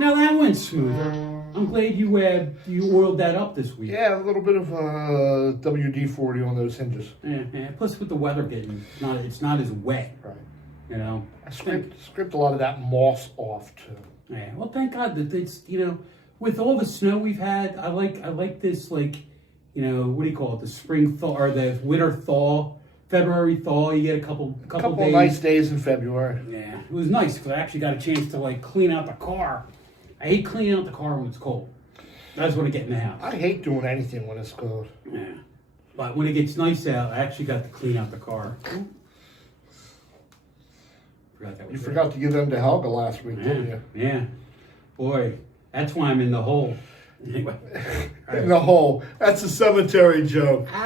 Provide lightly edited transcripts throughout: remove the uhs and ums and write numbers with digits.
Now that went smoother. I'm glad you oiled that up this week. Yeah, a little bit of WD-40 on those hinges. Yeah. Plus, with the weather getting, it's not as wet. Right. You know. I scraped a lot of that moss off too. Yeah. Well, thank God that it's with all the snow we've had. I like this what do you call it? The spring thaw or the winter thaw, February thaw. You get a couple days. Nice days in February. Yeah, it was nice because I actually got a chance to clean out the car. I hate cleaning out the car when it's cold. I just want to get in the house. I hate doing anything when it's cold. Yeah. But when it gets nice out, I actually got to clean out the car. You forgot to give them to Helga last week, didn't you? Yeah. Boy, that's why I'm in the hole. Anyway. In the hole. That's a cemetery joke. Hey!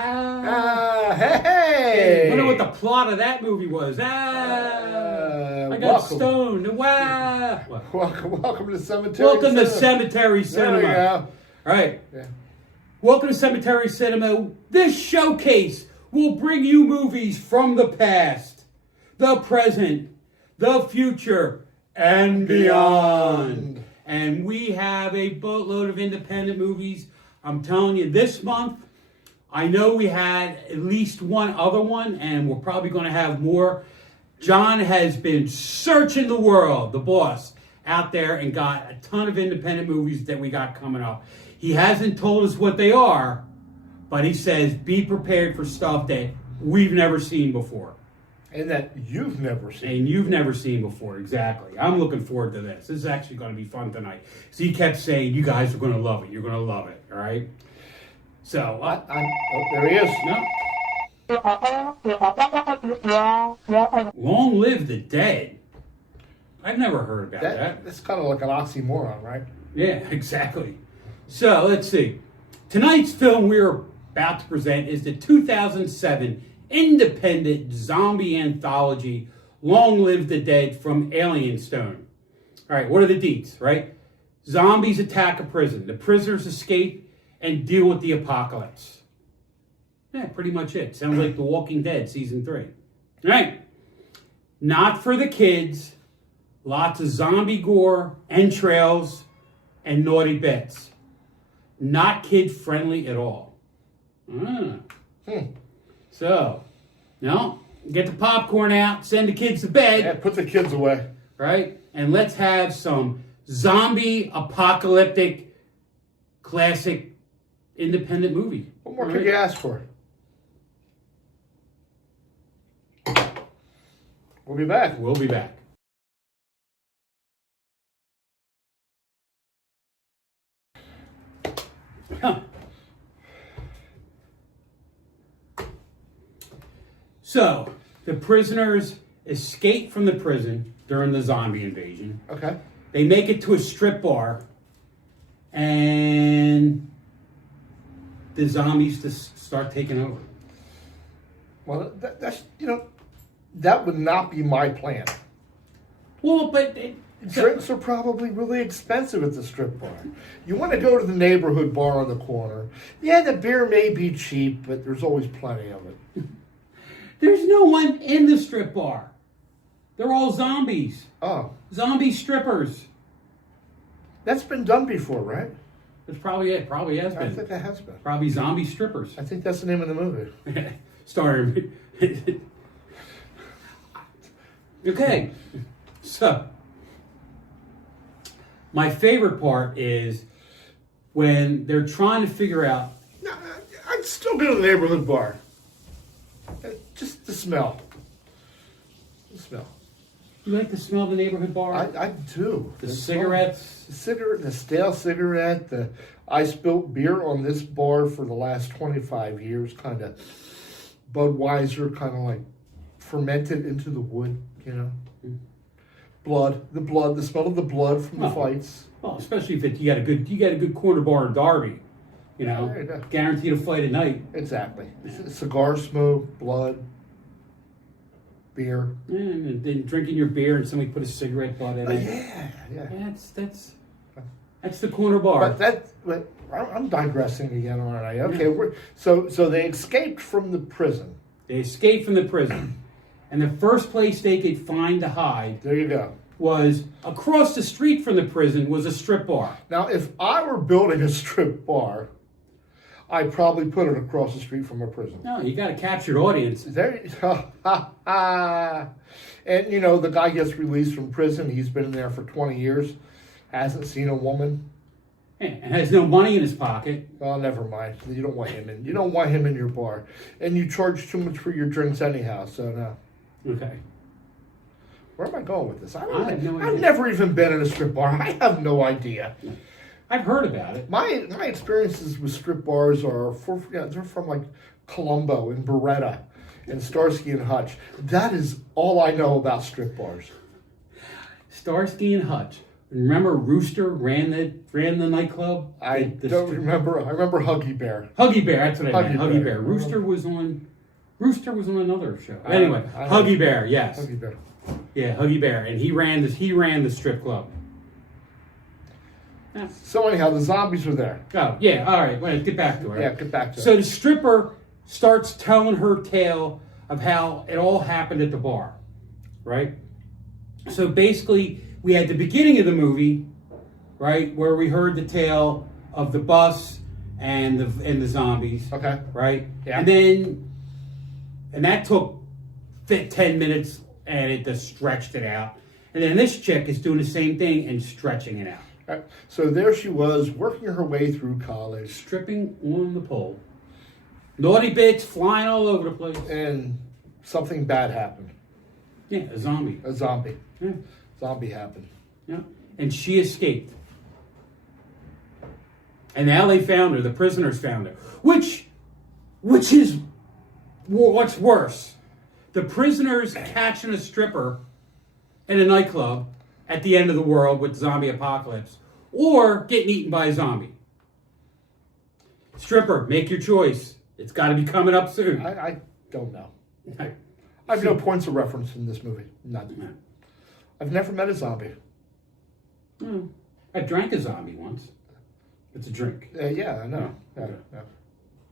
I wonder what the plot of that movie was. I got stoned. Wow. Welcome to Cemetery Welcome Cinema. to Cemetery Cinema. There we go. All right. Yeah. Welcome to Cemetery Cinema. This showcase will bring you movies from the past, the present, the future, and beyond. And we have a boatload of independent movies. I'm telling you, this month, I know we had at least one other one, and we're probably going to have more. John has been searching the world, the boss, out there and got a ton of independent movies that we got coming up. He hasn't told us what they are, but he says be prepared for stuff that we've never seen before. And that you've never seen. And you've never seen before, exactly. I'm looking forward to this. This is actually going to be fun tonight. So he kept saying, you guys are going to love it. You're going to love it, all right? So, there he is. No. Long Live the Dead. I've never heard about that. That's kind of like an oxymoron, right? Yeah, exactly. So, let's see. Tonight's film we're about to present is the 2007 independent zombie anthology, Long Live the Dead from Alien Stone. All right, what are the deets, right? Zombies attack a prison. The prisoners escape and deal with the apocalypse. Yeah, pretty much it. Sounds like The Walking Dead Season 3. All right. Not for the kids. Lots of zombie gore, entrails, and naughty bits. Not kid-friendly at all. So, get the popcorn out, send the kids to bed. Yeah, put the kids away. Right? And let's have some zombie apocalyptic classic independent movie. What more could you ask for? We'll be back. We'll be back. So, the prisoners escape from the prison during the zombie invasion. Okay. They make it to a strip bar, and the zombies just start taking over. Well, that's that would not be my plan. Well, but drinks are probably really expensive at the strip bar. You want to go to the neighborhood bar on the corner. Yeah, the beer may be cheap, but there's always plenty of it. There's no one in the strip bar. They're all zombies. Oh. Zombie strippers. That's been done before, right? That's probably it. Probably has been. I think that has been. Probably zombie strippers. I think that's the name of the movie. Starring. Okay. So, my favorite part is when they're trying to figure out. No, I'd still go to the neighborhood bar. Just the smell. The smell. You like the smell of the neighborhood bar? I do. The cigarettes? The stale cigarette. I spilt beer on this bar for the last 25 years, kind of Budweiser, kind of like fermented into the wood, Blood, the smell of the blood from the fights. Well, especially if you got a good corner bar in Darby, There you go. guaranteed a fight at night. Exactly. Cigar smoke, blood, beer. And then drinking your beer and somebody put a cigarette butt in it. Yeah. That's the corner bar. But I'm digressing again, aren't I? Okay, so they escaped from the prison. They escape from the prison. And the first place they could find to hide There you go. was across the street from the prison was a strip bar. Now, if I were building a strip bar, I'd probably put it across the street from a prison. No, you got to capture the audience. There, and you know, the guy gets released from prison. He's been in there for 20 years, hasn't seen a woman. And has no money in his pocket. Oh, never mind. You don't want him in. You don't want him in your bar, and you charge too much for your drinks anyhow. So no. Okay. Where am I going with this? I have no idea. I've never even been in a strip bar. I have no idea. I've heard about it. My experiences with strip bars are they're from like Colombo and Beretta and Starsky and Hutch. That is all I know about strip bars. Starsky and Hutch. Remember Rooster ran the nightclub? I don't remember. I remember Huggy Bear. Huggy Bear, that's what I meant. Huggy Huggy Bear. Bear. Rooster was on another show. Anyway, Huggy Bear, yes. Huggy Bear. Yeah, Huggy Bear. And he ran the strip club. Yeah. So anyhow, the zombies are there. Oh, yeah, all right. Well, get back to it. Yeah, get back to it. So the stripper starts telling her tale of how it all happened at the bar, right? So basically, we had the beginning of the movie, right, where we heard the tale of the bus and the zombies. Okay. Right? Yeah. And that took 10 minutes, and it just stretched it out. And then this chick is doing the same thing and stretching it out. Right. So there she was, working her way through college. Stripping on the pole. Naughty bits flying all over the place. And something bad happened. Yeah, a zombie. A zombie. Yeah. Zombie happened. Yeah. And she escaped. And now they found her. The prisoners found her. Which is what's worse. The prisoners catching a stripper in a nightclub at the end of the world with zombie apocalypse, or getting eaten by a zombie. Stripper, make your choice. It's got to be coming up soon. I don't know. I have no points of reference in this movie. None. No. I've never met a zombie. No. I drank a zombie once. It's a drink. Yeah, I know. Yeah, Okay. yeah.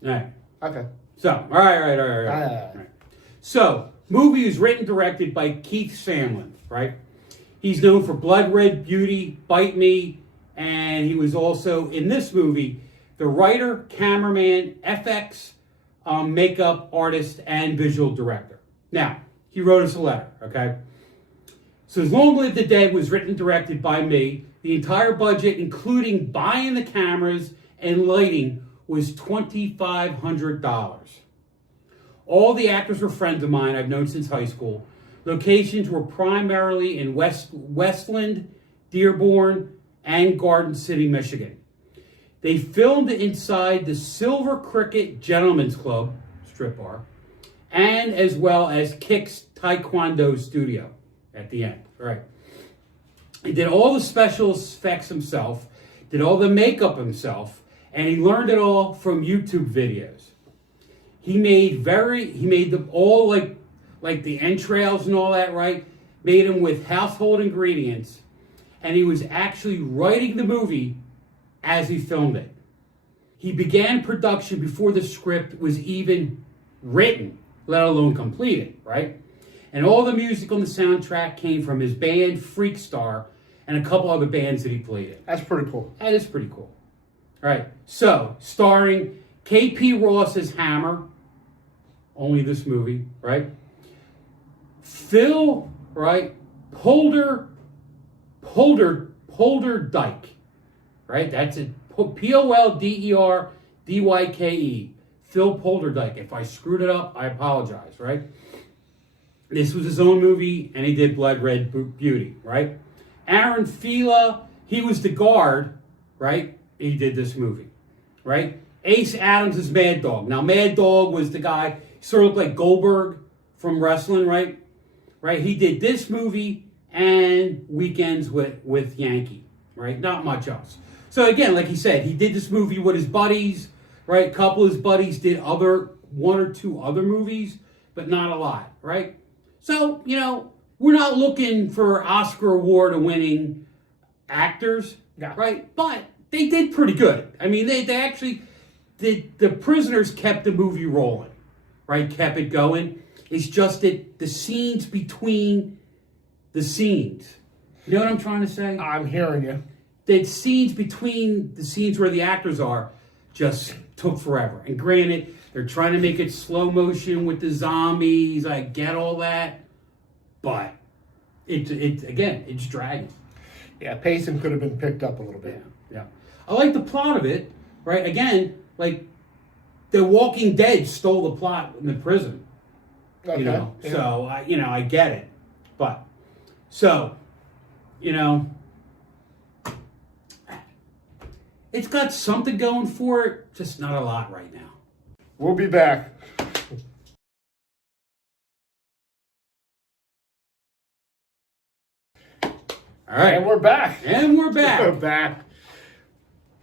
All right. Okay. So, all right. So, movie was written and directed by Keith Sandlin, right? He's known for Blood Red Beauty, Bite Me, and he was also, in this movie, the writer, cameraman, FX, makeup artist, and visual director. Now, he wrote us a letter, okay? So, Long Live the Dead was written and directed by me. The entire budget, including buying the cameras and lighting, was $2,500. All the actors were friends of mine I've known since high school. Locations were primarily in Westland, Dearborn, and Garden City, Michigan. They filmed inside the Silver Cricket Gentlemen's Club, strip bar, and as well as Kick's Taekwondo studio at the end. All right. He did all the special effects himself, did all the makeup himself, and he learned it all from YouTube videos. He made them all like the entrails and all that, right? Made them with household ingredients, and he was actually writing the movie as he filmed it. He began production before the script was even written, let alone completed, right? And all the music on the soundtrack came from his band Freakstar and a couple other bands that he played in. That's pretty cool. That is pretty cool. All right, so starring K.P. Ross as Hammer, only this movie, right? Phil, right? Polder Dyke, right? That's it. Polderdyke. Phil Polderdyke. If I screwed it up, I apologize, right? This was his own movie, and he did Blood Red Beauty, right? Aaron Fila, he was the guard, right? He did this movie, right? Ace Adams is Mad Dog. Now, Mad Dog was the guy, sort of like Goldberg from wrestling, right? Right? He did this movie and Weekends with Yankee, right? Not much else. So again, like he said, he did this movie with his buddies, right? A couple of his buddies did one or two other movies, but not a lot, right? So, we're not looking for Oscar Award winning actors, right? But they did pretty good. I mean, they actually, the prisoners kept the movie rolling, right? Kept it going. It's just that the scenes between the scenes. You know what I'm trying to say? I'm hearing you. The scenes between the scenes where the actors are just took forever. And granted, they're trying to make it slow motion with the zombies. I get all that. But it's dragging. Yeah, pacing could have been picked up a little bit. Yeah. I like the plot of it, right? Again, like The Walking Dead stole the plot in the prison. Okay. You know, yeah. so I get it. But so, it's got something going for it, just not a lot right now. We'll be back. All right. And we're back. We're back. We're back.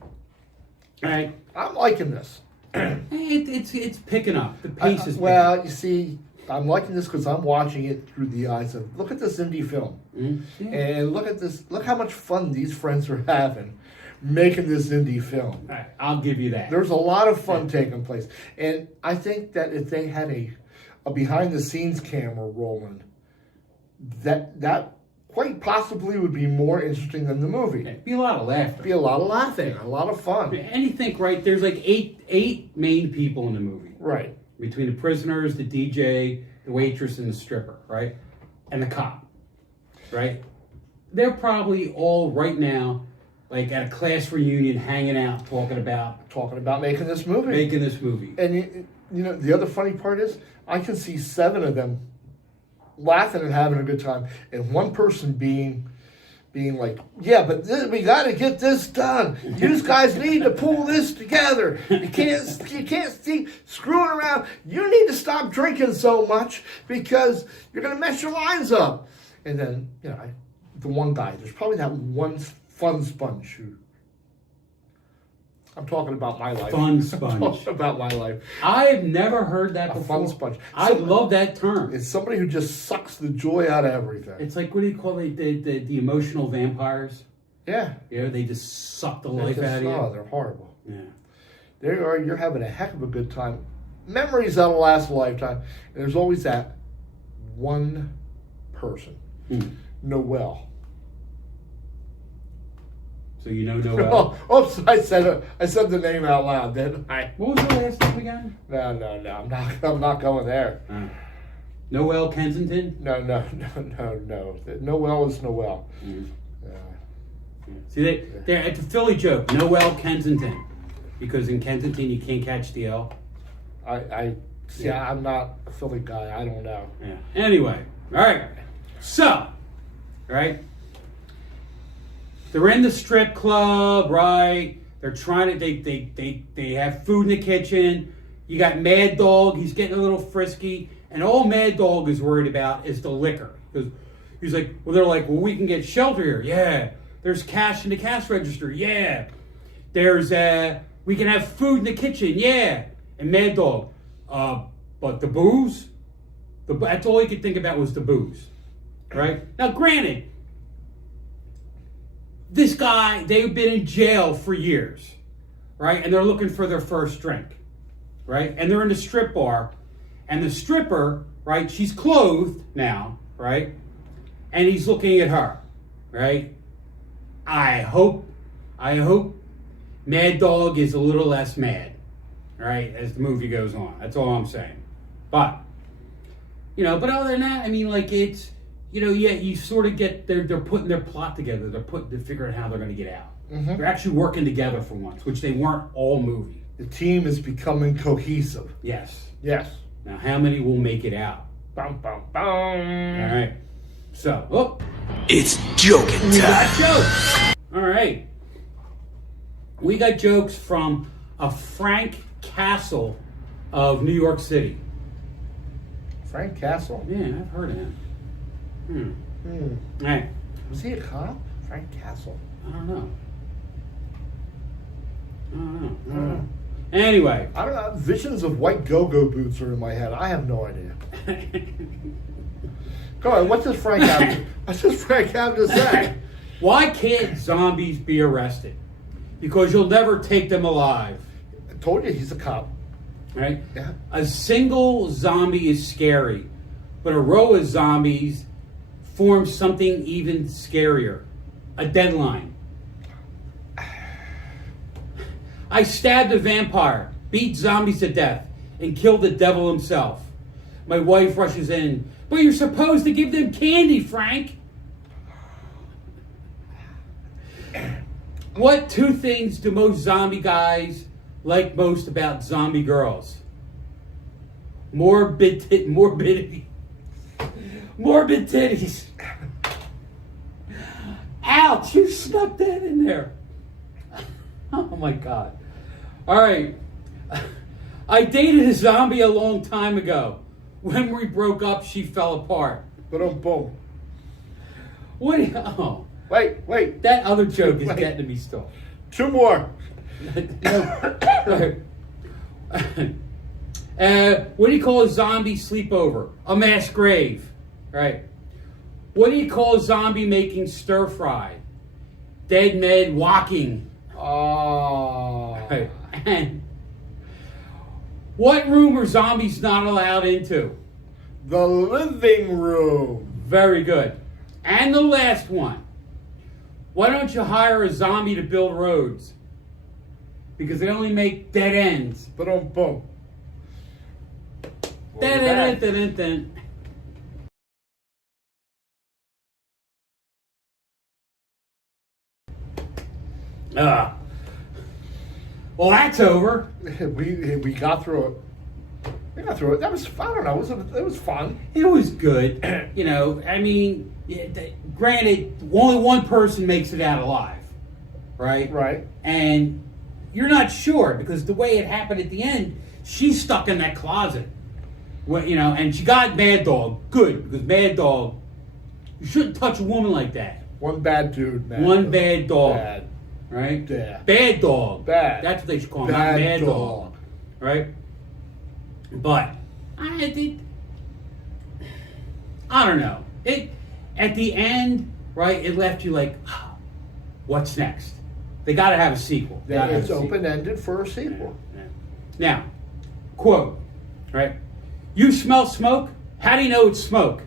All right. I'm liking this. It's picking up. The pace is picking well, up. you see, I'm liking this because I'm watching it through the eyes of, look at this indie film. Mm-hmm. And look at this, look how much fun these friends are having making this indie film. All right, I'll give you that. There's a lot of fun taking place. And I think that if they had a behind the scenes camera rolling, that quite possibly would be more interesting than the movie. It'd be a lot of laughter. Be a lot of laughing, a lot of fun. And you think, right, there's like eight main people in the movie. Right. Between the prisoners, the DJ, the waitress, and the stripper, right? And the cop, right? They're probably all right now, like at a class reunion, hanging out, talking about making this movie. And the other funny part is, I can see 7 of them laughing and having a good time, and one person being like, yeah, but we got to get this done. You guys need to pull this together. You can't keep screwing around. You need to stop drinking so much because you're going to mess your lines up. And then, the one guy, there's probably that one fun sponge who, I'm talking about my life. Fun sponge. I'm talking about my life. I've never heard that before. Fun sponge. I love that term. It's somebody who just sucks the joy out of everything. It's like, what do you call it? The emotional vampires? Yeah. They just suck the life out of you. Oh, they're horrible. Yeah. You're having a heck of a good time. Memories that'll last a lifetime. And there's always that one person. Noelle. So you know Noelle? Oops, I said the name out loud, didn't I? What was the last name again? No. I'm not going there. Noelle Kensington? No. Noelle is Noelle. See, it's a Philly joke. Noelle Kensington, because in Kensington you can't catch the L. I'm not a Philly guy. I don't know. Yeah. Anyway, all right. So, all right. They're in the strip club, right? They're trying to. They have food in the kitchen. You got Mad Dog. He's getting a little frisky, and all Mad Dog is worried about is the liquor. He's like, they're like, we can get shelter here. Yeah. There's cash in the cash register. Yeah. There's we can have food in the kitchen. Yeah. And Mad Dog, but the booze. That's all he could think about was the booze, right? Now, granted. This guy, they've been in jail for years, right? And they're looking for their first drink, right? And they're in the strip bar, and the stripper, right? She's clothed now, right? And he's looking at her, right? I hope Mad Dog is a little less mad, right? As the movie goes on. That's all I'm saying. But, but other than that, I mean, like it's, you sort of get, they're putting their plot together. They're figuring out how they're going to get out. Mm-hmm. They're actually working together for once, which they weren't all movie. The team is becoming cohesive. Yes. Now, how many will make it out? Bum, bum, bum. All right. So, it's joking time. We got jokes. All right. We got jokes from a Frank Castle of New York City. Frank Castle? Yeah, I've heard of him. All right. Was he a cop? Frank Castle. I don't know. Anyway. I don't know. Visions of white go-go boots are in my head. I have no idea. Go on. What's this Frank have to say? Why can't zombies be arrested? Because you'll never take them alive. I told you he's a cop. Right? Yeah. A single zombie is scary, But a row of zombies forms something even scarier. A deadline. I stabbed a vampire, beat zombies to death, and killed the devil himself. My wife rushes in. But you're supposed to give them candy, Frank. What two things do most zombie guys like most about zombie girls? Morbidity. Morbid titties. Ouch, you snuck that in there. Oh my God. All right. I dated a zombie a long time ago. When we broke up, she fell apart. Boom. What do you, oh. Wait. That other joke is getting to me still. Two more. What do you call a zombie sleepover? A mass grave. Right. What do you call a zombie making stir fry? Dead men walking. Oh. Right. And what room are zombies not allowed into? The living room. Very good. And the last one. Why don't you hire a zombie to build roads? Because they only make dead ends. Boom. Dun. Well, that's over. We got through it. That was, I don't know, it was fun. It was good. You know, I mean, granted, only one person makes it out alive, right? Right. And you're not sure because the way it happened at the end, she's stuck in that closet. Well, you know, and she got Mad Dog. Good, because Mad Dog, you shouldn't touch a woman like that. One bad dude, man. One bad dog. Bad. Right? Yeah. Bad dog. Bad. That's what they should call him, Bad not Mad dog. Dog. Right? But I think, I don't know. It at the end, right? It left you like, what's next? They got to have a sequel. Yeah, it's open-ended for a sequel. Yeah. Now, quote, right? You smell smoke? How do you know it's smoke?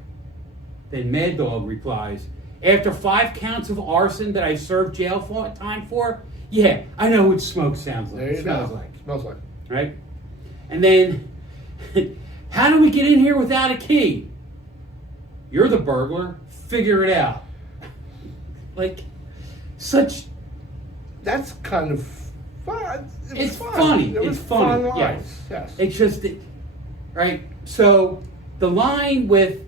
Then Mad Dog replies, after 5 counts of arson that I served jail time for, yeah, I know what smoke sounds like. There you Smells go. like. Smells like. Right? And then, how do we get in here without a key? You're the burglar. Figure it out. Like, such... That's kind of fun. It's funny. It was it's funny. fun lines. Yes. It's just, right? So, the line with,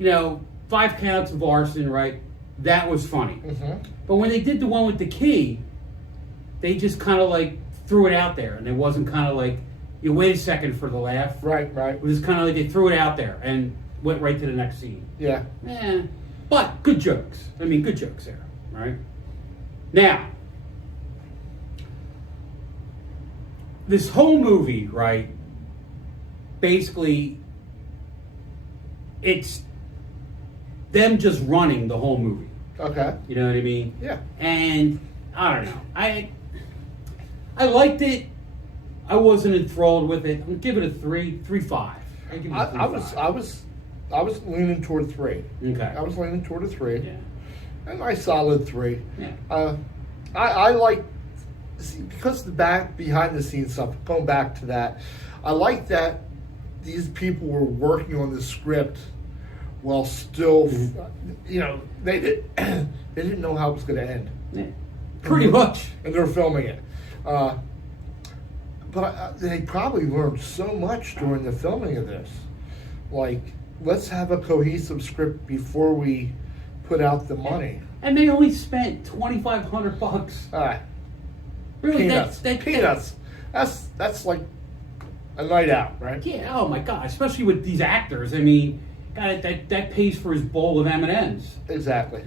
5 counts of arson, right? That was funny. Mm-hmm. But when they did the one with the key, they just kind of like threw it out there. And it wasn't kind of like, you wait a second for the laugh. Right. It was kind of like they threw it out there and went right to the next scene. Yeah. But good jokes. I mean, good jokes there, right? Now, this whole movie, right, basically, it's them just running the whole movie. Okay. You know what I mean? Yeah. And I don't know. I liked it. I wasn't enthralled with it. I'll give it a 3.5. I give it a 3.5. I was leaning toward 3. Okay. I was leaning toward a 3. Yeah. A nice solid 3. Yeah. I like, because behind the scenes stuff, going back to that, I like that these people were working on the script while still, they didn't know how it was going to end. Yeah. Pretty much. And they're filming it. But they probably learned so much during the filming of this. Like, let's have a cohesive script before we put out the money. And they only spent $2,500. Really, peanuts. Peanuts. That's like a night out, right? Yeah. Oh my God! Especially with these actors. I mean, God, that pays for his bowl of M&Ms. Exactly.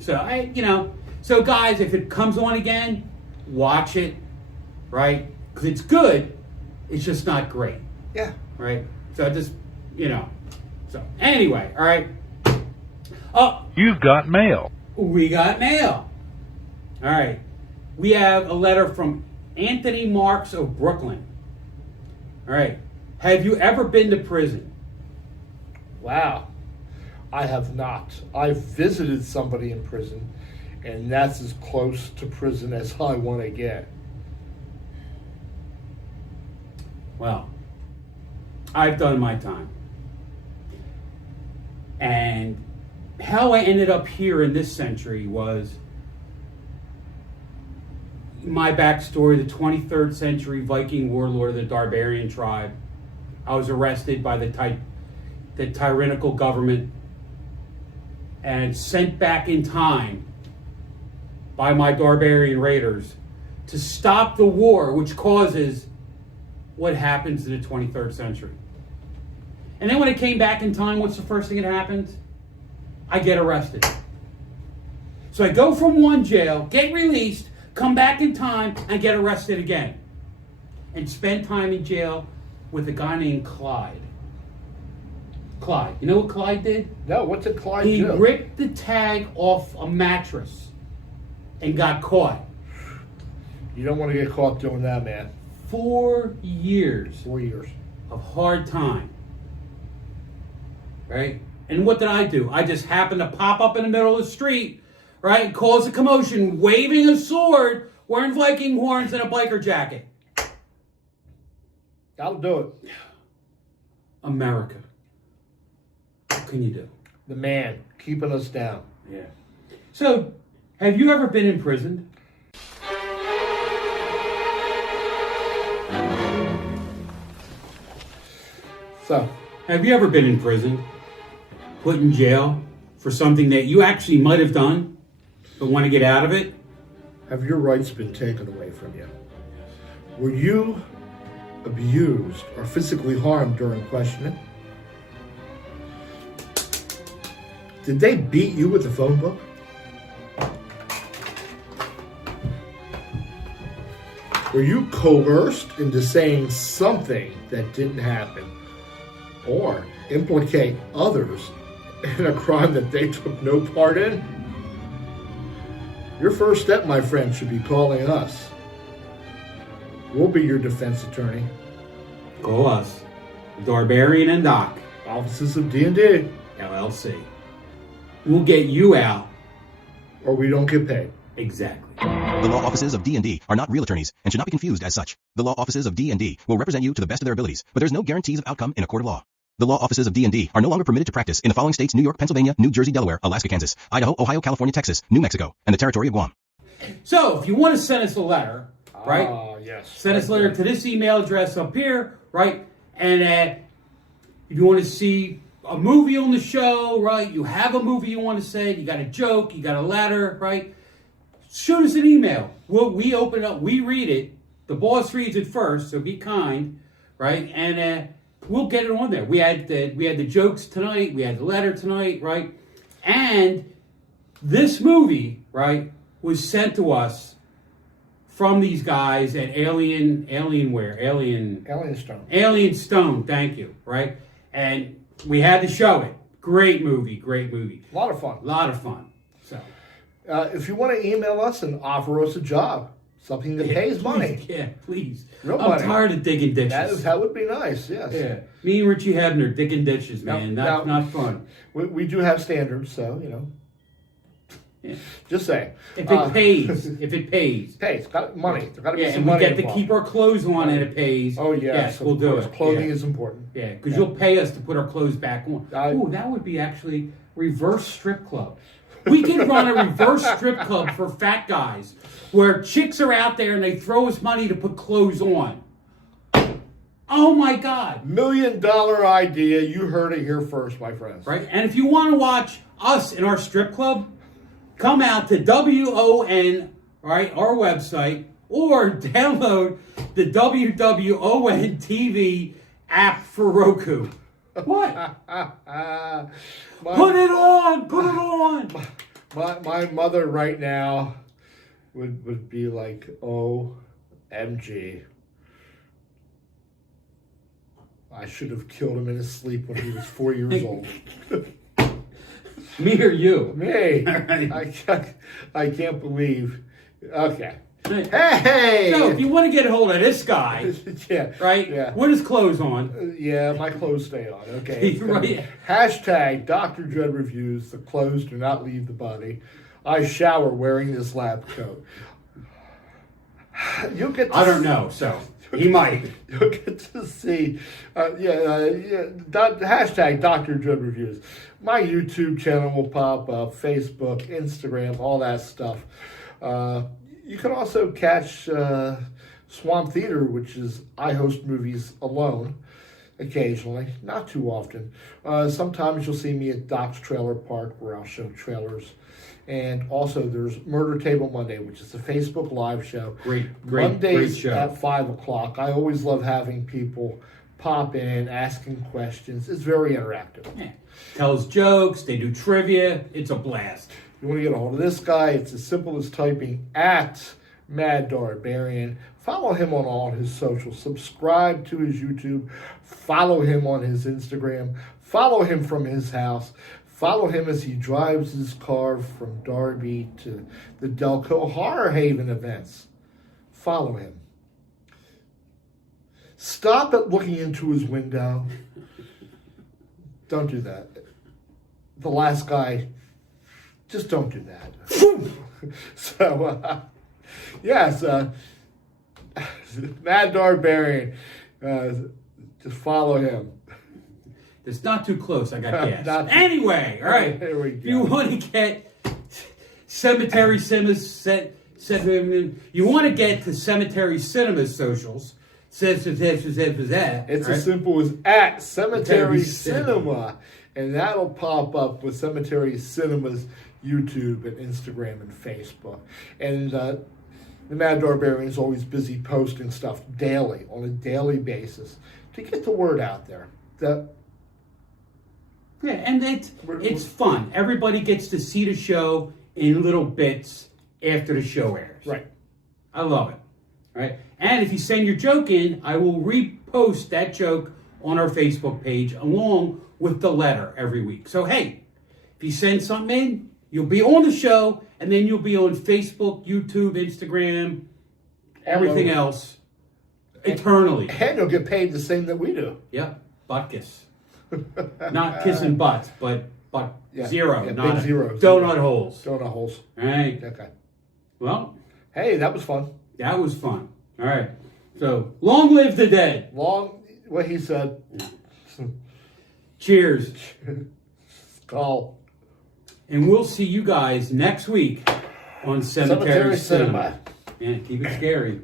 So guys, if it comes on again, watch it, right? Because it's good. It's just not great. Yeah. Right. So just So anyway, all right. Oh, you've got mail. We got mail. All right. We have a letter from Anthony Marks of Brooklyn. All right. Have you ever been to prison? Wow. I have not. I've visited somebody in prison, and that's as close to prison as I want to get. Well, I've done my time. And how I ended up here in this century was my backstory, the 23rd century Viking warlord of the Darbarian tribe. I was arrested by the tyrannical government and sent back in time by my Darbarian raiders to stop the war which causes what happens in the 23rd century. And then when it came back in time, what's the first thing that happens? I get arrested. So I go from one jail, get released, come back in time, and get arrested again. And spend time in jail with a guy named Clyde. Clyde. You know what Clyde did? No, what's a Clyde He do? ripped the tag off a mattress and got caught. You don't want to get caught doing that, man. 4 years 4 years. of hard time. Right? And what did I do? I just happened to pop up in the middle of the street, right? Cause a commotion, waving a sword, wearing Viking horns and a biker jacket. That'll do it. America. What can you do? The man keeping us down. Yeah. So, have you ever been imprisoned? So, Have you ever been in prison, put in jail for something that you actually might have done, but want to get out of it? have your rights been taken away from you? Were you abused or physically harmed during questioning? Did they beat you with the phone book? Were you coerced into saying something that didn't happen or implicate others in a crime that they took no part in? Your first step, my friend, should be calling us. We'll be your defense attorney. Call us. Darbarian and Doc, Offices of D&D. LLC. We'll get you out. Or we don't get paid. Exactly. The law offices of D&D are not real attorneys and should not be confused as such. The law offices of D&D will represent you to the best of their abilities, but there's no guarantees of outcome in a court of law. The law offices of D&D are no longer permitted to practice in the following states: New York, Pennsylvania, New Jersey, Delaware, Alaska, Kansas, Idaho, Ohio, California, Texas, New Mexico, and the territory of Guam. So, if you want to send us a letter, right? Yes. Send us a letter to this email address up here, right? And if you want to see a movie on the show, right? You have a movie you want to say, you got a joke, you got a letter, right? Shoot us an email. We open it up, we read it. The boss reads it first, so be kind, right? And we'll get it on there. We had the jokes tonight, we had the letter tonight, right? And this movie, right, was sent to us from these guys at Alien Stone, thank you, right? And we had to show it. Great movie. A lot of fun. So, if you want to email us and offer us a job, something that pays money. Yeah, please. Real I'm money. tired of digging ditches. That would be nice, yes. Yeah. Me and Richie Hebner digging ditches, man. Now- Not fun. We do have standards, so, you know. Yeah. Just saying. If it pays. If it pays. Pays. Got money. There got to be Yeah, some and we money get to involved. keep our clothes on and it pays. Oh, yes. Yes, of we'll do course. it. Clothing Yeah. is important. Yeah, because you'll pay us to put our clothes back on. Ooh, that would be actually reverse strip club. We can run a reverse strip club for fat guys where chicks are out there and they throw us money to put clothes on. Oh my God. $1 million idea. You heard it here first, my friends. Right? And if you want to watch us in our strip club, come out to WON, right, our website, or download the WWON-TV app for Roku. What? Put it on! My mother right now would be like, OMG. I should have killed him in his sleep when he was 4 years old. Me or you? Me. All right. I can't believe. Okay. Hey! So, if you want to get a hold of this guy, Yeah. right? Yeah. With his clothes on. Yeah, my clothes stay on. Okay. Right. Hashtag Dr. Dread Reviews. The clothes do not leave the body. I shower wearing this lab coat. You'll get. I don't know, so he might. You'll get to see. Hashtag Dr. Dread Reviews. My YouTube channel will pop up. Facebook, Instagram, all that stuff. You can also catch Swamp Theater, which is I host movies alone, occasionally, not too often. Sometimes you'll see me at Doc's Trailer Park, where I'll show trailers. And also there's Murder Table Monday, which is a Facebook live show. Great Mondays show. at 5 o'clock. I always love having people pop in, asking questions. It's very interactive. Yeah. Tells jokes, they do trivia. It's a blast. You want to get a hold of this guy, it's as simple as typing at Mad Darbarian. Follow him on all his socials. Subscribe to his YouTube. Follow him on his Instagram. Follow him from his house. Follow him as he drives his car from Darby to the Delco Horror Haven events. Follow him. Stop at looking into his window. Don't do that. The last guy, just don't do that. So, yes, Mad Darbarian. Just follow him. It's not too close, I got gas. Anyway, all right. There we go. If you want to get Cemetery Cinemas, you want to get the Cemetery Cinemas socials. It's as simple as at Cemetery Cinema. And that'll pop up with Cemetery Cinema's YouTube and Instagram and Facebook. And the Mad Darbarian is always busy posting stuff daily, on a daily basis, to get the word out there. Yeah, and it's fun. Everybody gets to see the show in little bits after the show airs. Right. I love it. Right? And if you send your joke in, I will repost that joke on our Facebook page along with the letter every week. So, hey, if you send something in, you'll be on the show, and then you'll be on Facebook, YouTube, Instagram, everything else, eternally. And you'll get paid the same that we do. Yep, butt kiss. Not kissing butts, but zero. Yeah, not big zeros. Donut holes. Donut holes. All right. Okay. Well, hey, that was fun. that was fun. All right. So, long live the dead. Long, what he said. Cheers. Call. And we'll see you guys next week on Cemetery Cinema. Cinema. Yeah, keep it scary.